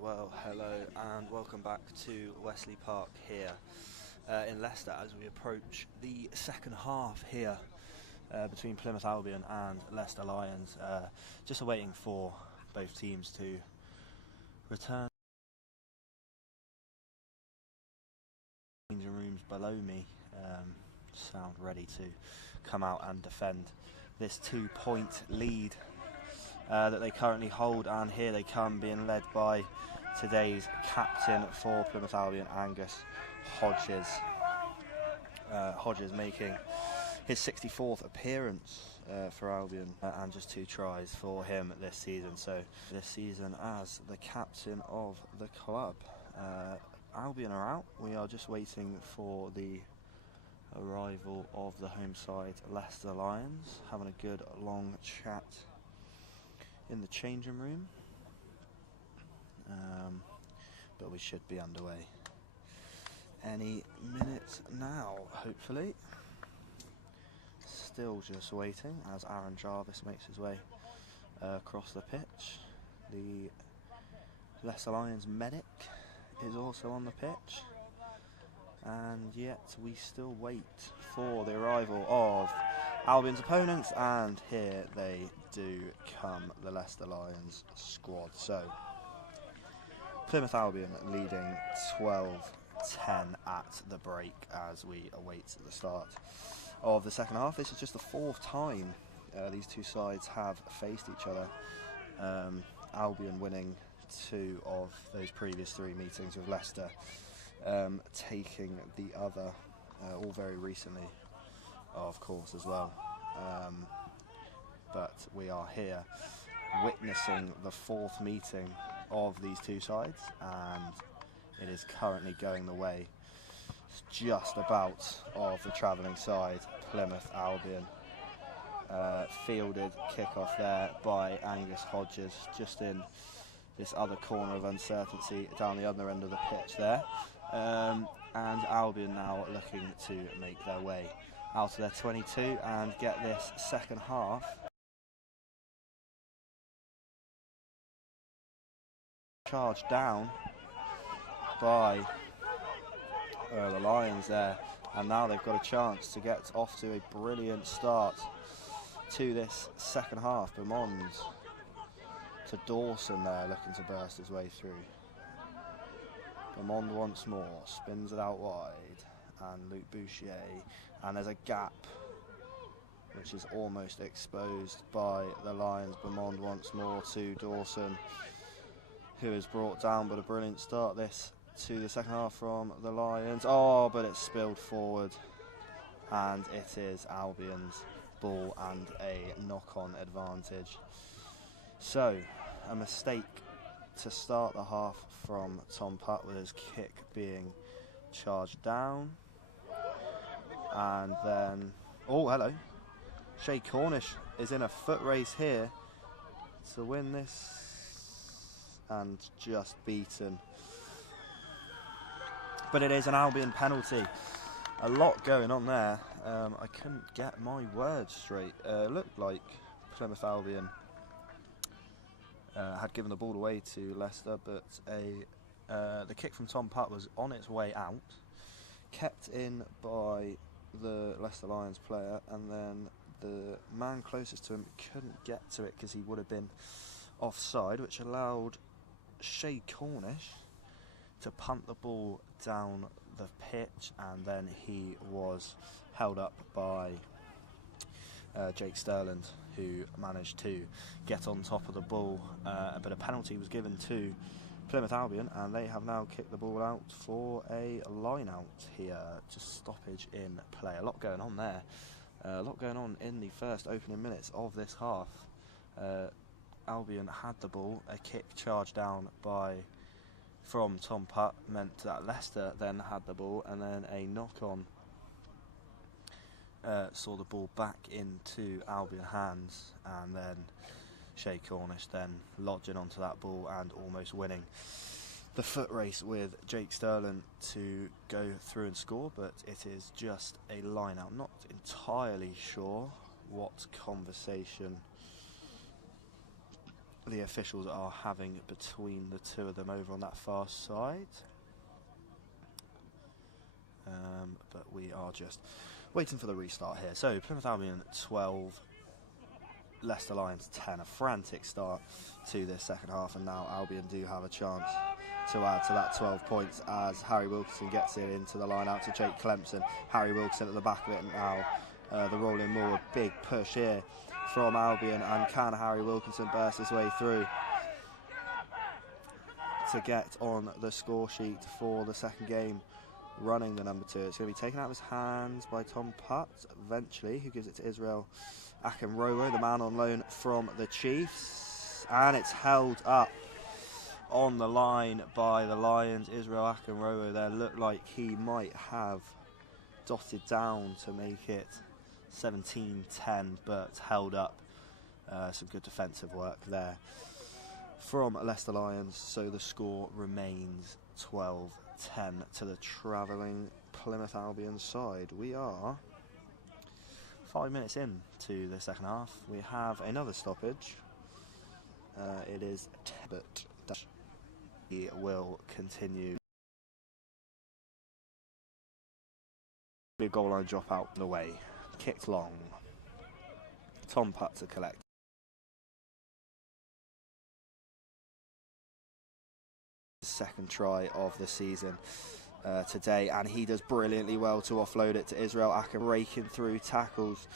Well, hello and welcome back to Wesley Park here in Leicester as we approach the second half here between Plymouth Albion and Leicester Lions. Just waiting for both teams to return. Changing rooms below me sound ready to come out and defend this 2-point lead that they currently hold, and here they come, being led by today's captain for Plymouth Albion, Angus Hodges. Hodges making his 64th appearance for Albion and just 2 tries for him this season. So this season as the captain of the club. Albion are out. We are just waiting for the arrival of the home side Leicester Lions, having a good long chat in the changing room, but we should be underway any minute now, hopefully. Still just waiting as Aaron Jarvis makes his way across the pitch. The Leicester Lions medic is also on the pitch, and yet we still wait for the arrival of Albion's opponents, and here they do come, the Leicester Lions squad. So Plymouth Albion leading 12-10 at the break as we await the start of the second half. This is just the 4th time these two sides have faced each other. Albion winning 2 of those previous 3 meetings, with Leicester taking the other, all very recently, of course, as well. But we are here witnessing the 4th meeting of these two sides, and it is currently going the way just about of the travelling side, Plymouth Albion. Fielded kickoff there by Angus Hodges, just in this other corner of uncertainty down the other end of the pitch there. And Albion now looking to make their way out of their 22 and get this second half charged down by the Lions there, and now they've got a chance to get off to a brilliant start to this second half. Beaumont to Dawson there, looking to burst his way through. Beaumont once more, spins it out wide, and Luke Bouchier, and there's a gap which is almost exposed by the Lions. Beaumont once more to Dawson, who is brought down, but a brilliant start this to the second half from the Lions. Oh, but it's spilled forward, and it is Albion's ball and a knock-on advantage. So, a mistake to start the half from Tom Putt, with his kick being charged down. And then, oh, hello. Shay Cornish is in a foot race here to win this, and just beaten. But it is an Albion penalty. A lot going on there. I couldn't get my words straight. Looked like Plymouth Albion had given the ball away to Leicester, but the kick from Tom Putt was on its way out, kept in by the Leicester Lions player, and then the man closest to him couldn't get to it because he would have been offside, which allowed Shay Cornish to punt the ball down the pitch, and then he was held up by Jake Sterland, who managed to get on top of the ball, but a penalty was given to Plymouth Albion, and they have now kicked the ball out for a line out here, just stoppage in play. A lot going on there, a lot going on in the first opening minutes of this half. Albion had the ball, a kick charged down from Tom Putt meant that Leicester then had the ball, and then a knock-on saw the ball back into Albion hands, and then Shay Cornish then lodging onto that ball and almost winning the foot race with Jake Sterling to go through and score, but it is just a line out. Not entirely sure what conversation the officials are having between the two of them over on that far side. But we are just waiting for the restart here. So Plymouth Albion 12, Leicester Lions 10. A frantic start to this second half, and now Albion do have a chance to add to that 12 points as Harry Wilkinson gets it into the line out to Jake Clemson. Harry Wilkinson at the back of it now. The rolling forward, big push here from Albion, and can Harry Wilkinson burst his way through to get on the score sheet for the second game running the number 2. It's going to be taken out of his hands by Tom Putt eventually, who gives it to Israel Akinrowo, the man on loan from the Chiefs, and it's held up on the line by the Lions. Israel Akinrowo there looked like he might have dotted down to make it 17-10, but held up. Some good defensive work there from Leicester Lions, so the score remains 12-10 to the travelling Plymouth Albion side. We are 5 minutes in to the second half. We have another stoppage. It is Tebet. He will continue. Big goal line drop out and away. Kicked long. Tom Putt to collect. Second try of the season today, and he does brilliantly well to offload it to Israel Akin, raking through tackles